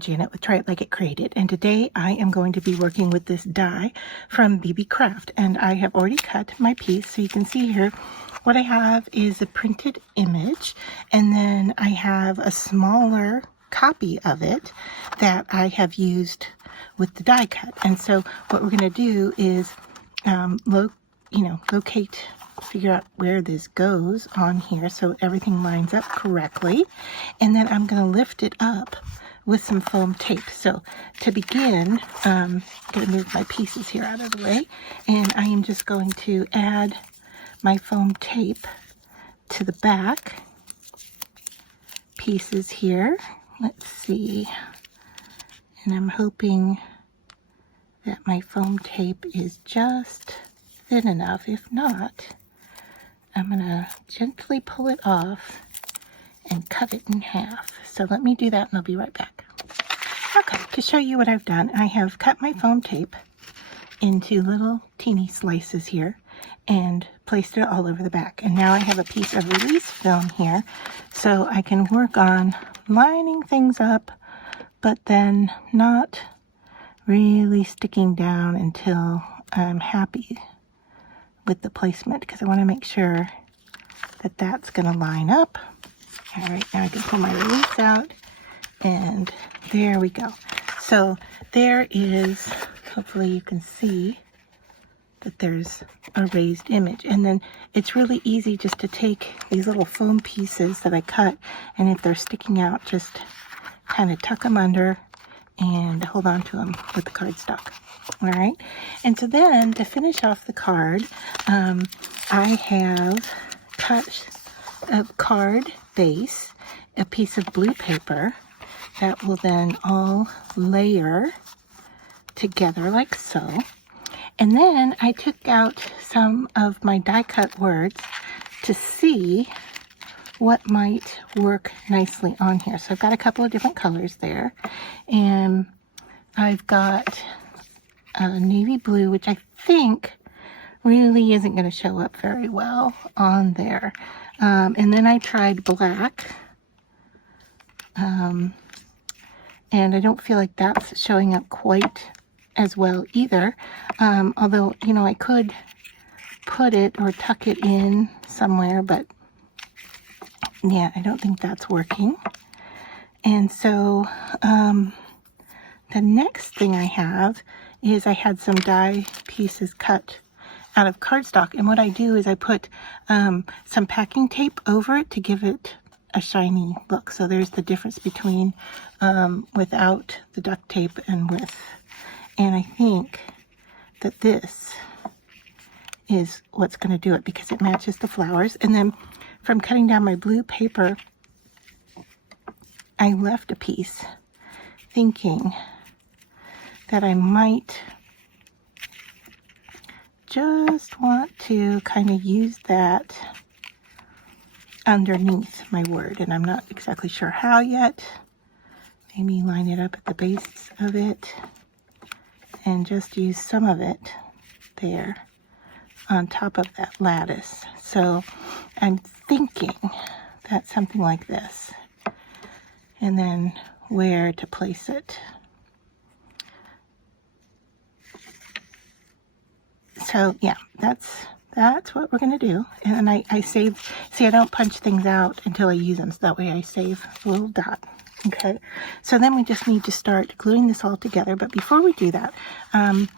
Janet with Try It Like It Created, and today I am going to be working with this die from BeebeeCraft, and I have already cut my piece. So you can see here what I have is a printed image, and then I have a smaller copy of it that I have used with the die cut. And so what we're going to do is locate, figure out where this goes on here so everything lines up correctly, and then I'm going to lift it up with some foam tape. So to begin, I'm going to move my pieces here out of the way, and I am just going to add my foam tape to the back pieces here. Let's see, and I'm hoping that my foam tape is just thin enough. If not, I'm going to gently pull it off and cut it in half. So let me do that and I'll be right back. Okay, to show you what I've done, I have cut my foam tape into little teeny slices here and placed it all over the back. And now I have a piece of release film here so I can work on lining things up, but then not really sticking down until I'm happy with the placement, because I want to make sure that that's going to line up. All right, now I can pull my release out, and there we go. So there is, hopefully you can see that there's a raised image. And then it's really easy just to take these little foam pieces that I cut, and if they're sticking out, just kind of tuck them under and hold on to them with the cardstock. All right, and so then to finish off the card, I have cut a card base, a piece of blue paper that will then all layer together like so. And then I took out some of my die cut words to see what might work nicely on here. So I've got a couple of different colors there, and I've got navy blue, which I think really isn't going to show up very well on there. And then I tried black, and I don't feel like that's showing up quite as well either. Although, you know, I could put it or tuck it in somewhere, but yeah, I don't think that's working. And so the next thing I have is I had some die pieces cut out of cardstock, and what I do is I put some packing tape over it to give it a shiny look. So there's the difference between without the duct tape and with. And I think that this is what's going to do it, because it matches the flowers. And then from cutting down my blue paper, I left a piece thinking that I might just want to kind of use that underneath my word, and I'm not exactly sure how yet. Maybe line it up at the base of it and just use some of it there on top of that lattice. So I'm thinking that something like this, and then where to place it. So yeah, that's what we're going to do. And then I save, see, I don't punch things out until I use them, so that way I save a little dot. Okay, so then we just need to start gluing this all together. But before we do that, I'm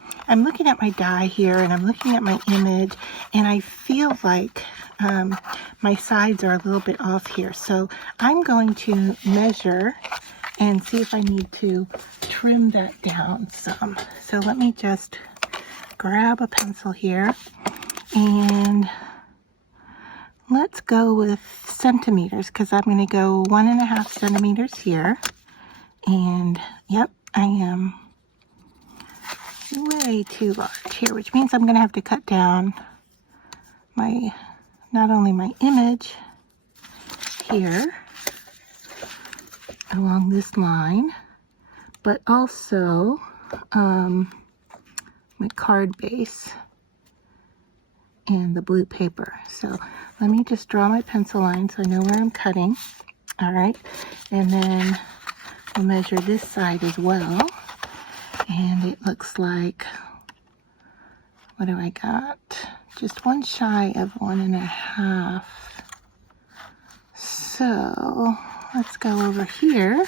looking at my die here, and I'm looking at my image, and I feel like my sides are a little bit off here. So I'm going to measure and see if I need to trim that down some. So let me just grab a pencil here, and let's go with centimeters, because I'm going to go 1.5 centimeters here. And yep, I am way too large here, which means I'm going to have to cut down my, not only my image here along this line, but also my card base and the blue paper. So let me just draw my pencil line so I know where I'm cutting. All right, and then we'll measure this side as well. And it looks like, what do I got? Just one shy of 1.5. So let's go over here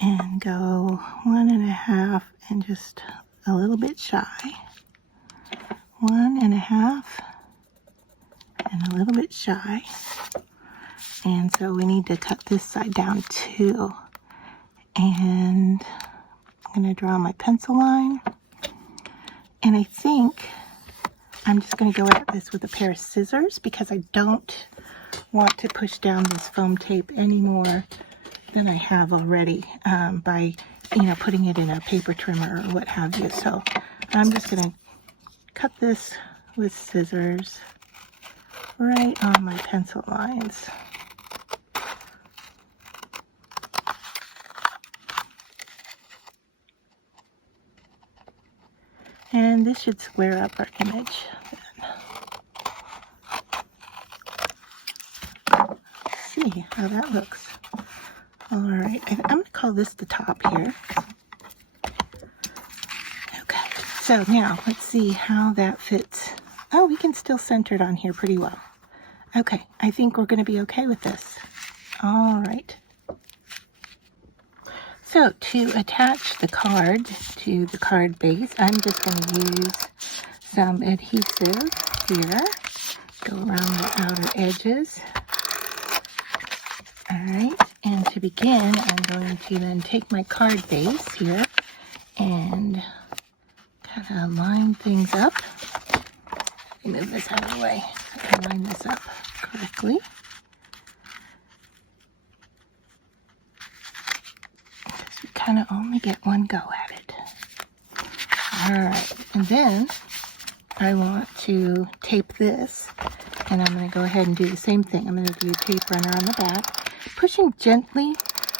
and go 1.5 and just a little bit shy. 1.5 and a little bit shy. And so we need to cut this side down too. And I'm going to draw my pencil line. And I think I'm just going to go at this with a pair of scissors because I don't want to push down this foam tape any more than I have already by, putting it in a paper trimmer or what have you. So I'm just going to cut this with scissors right on my pencil lines. And this should square up our image. Let's see how that looks. All right, I'm going to call this the top here. Okay, so now let's see how that fits. Oh, we can still center it on here pretty well. Okay, I think we're going to be okay with this. All right. So to attach the card to the card base, I'm just going to use some adhesive here. Go around the outer edges. All right, and to begin, I'm going to then take my card base here and kind of line things up. Let me move this out of the way so I can line this up correctly. You kind of only get one go at it. All right, and then I want to tape this, and I'm going to go ahead and do the same thing. I'm going to do tape runner on the back, pushing gently,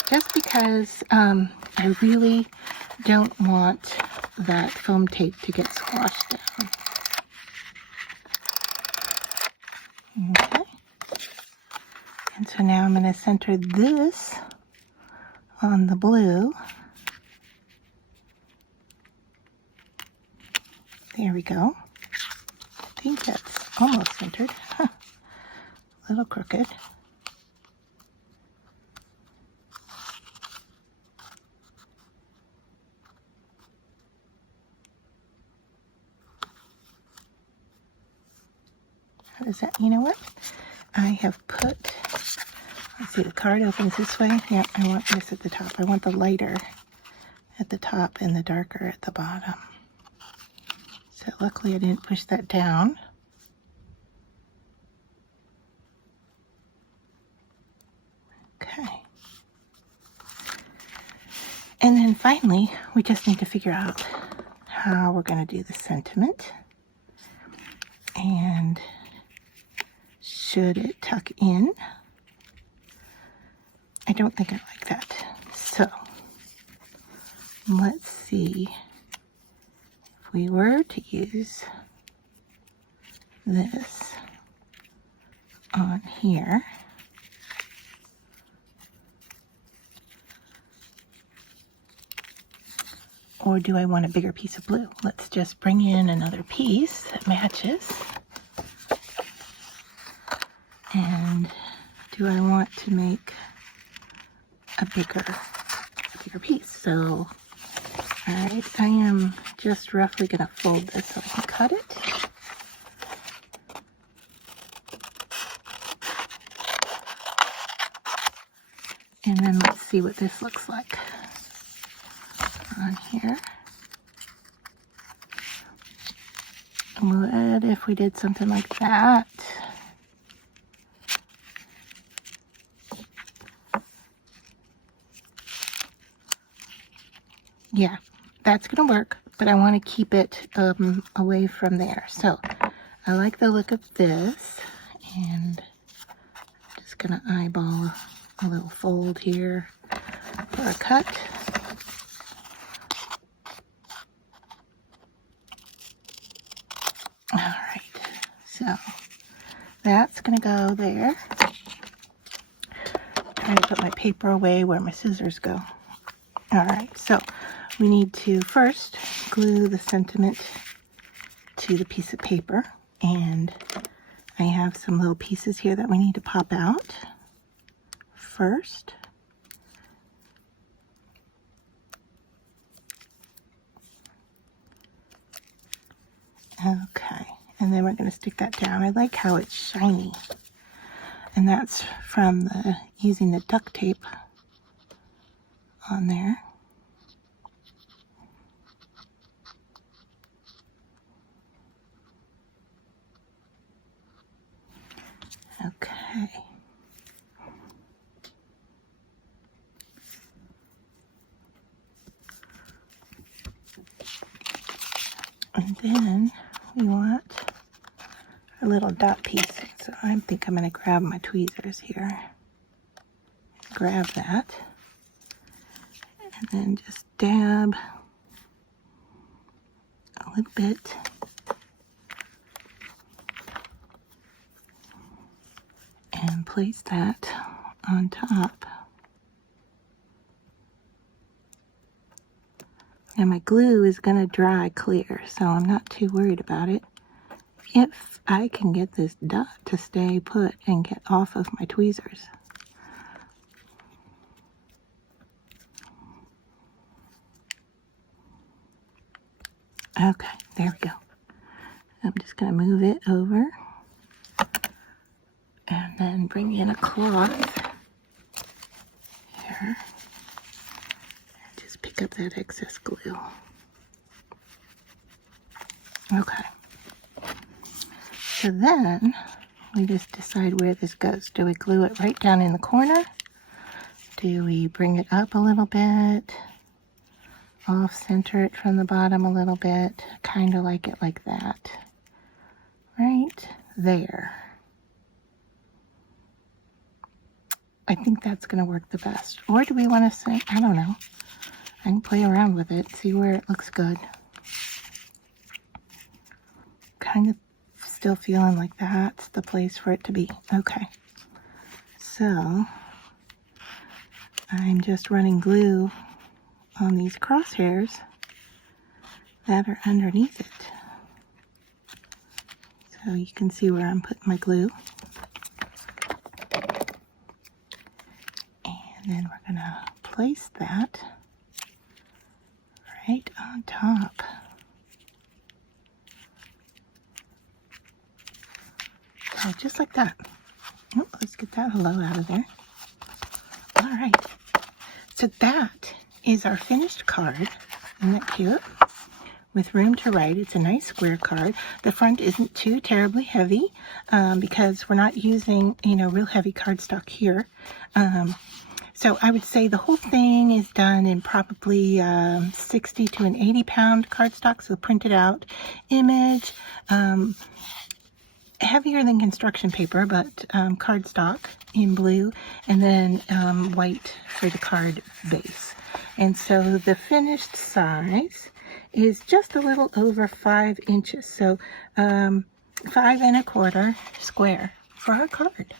just because I really don't want that foam tape to get squashed down. Okay, and so now I'm going to center this on the blue. There we go. I think that's almost centered. Huh. A little crooked. How does that, you know what? I have put, let's see, the card opens this way. Yeah, I want this at the top. I want the lighter at the top and the darker at the bottom. So luckily I didn't push that down. Okay. And then finally, we just need to figure out how we're going to do the sentiment. And should it tuck in? I don't think I like that. So let's see. If we were to use this on here, or do I want a bigger piece of blue? Let's just bring in another piece that matches. And do I want to make a bigger piece? So, all right, I am just roughly going to fold this so I can cut it. And then let's see what this looks like on here. What if we did something like that? Yeah, that's gonna work, but I want to keep it away from there. So I like the look of this, and I'm just gonna eyeball a little fold here for a cut. All right, so that's gonna go there. trying to put my paper away where my scissors go. Alright, so we need to first glue the sentiment to the piece of paper, and I have some little pieces here that we need to pop out first. Okay, and then we're going to stick that down. I like how it's shiny, and that's from using the duct tape on there. Okay. And then we want our little dot piece. So I think I'm going to grab my tweezers here. Grab that. And then just dab a little bit. And place that on top. And my glue is going to dry clear, so I'm not too worried about it. If I can get this dot to stay put and get off of my tweezers. Okay, there we go. I'm just going to move it over. And then bring in a cloth here. And just pick up that excess glue. Okay. So then we just decide where this goes. Do we glue it right down in the corner? Do we bring it up a little bit? Off center it from the bottom a little bit? Kind of like it like that. Right there. I think that's going to work the best. Or do we want to say, I don't know. I can play around with it, see where it looks good. Kind of still feeling like that's the place for it to be. Okay. So, I'm just running glue on these crosshairs that are underneath it. So you can see where I'm putting my glue. And then we're going to place that right on top. So just like that. Oh, let's get that hello out of there. All right. So that is our finished card. Isn't that cute? With room to write. It's a nice square card. The front isn't too terribly heavy because we're not using, real heavy cardstock here. So I would say the whole thing is done in probably 60 to an 80 pound cardstock. So printed out image, heavier than construction paper, but cardstock in blue, and then white for the card base. And so the finished size is just a little over 5 inches. So 5 1/4 square for our card.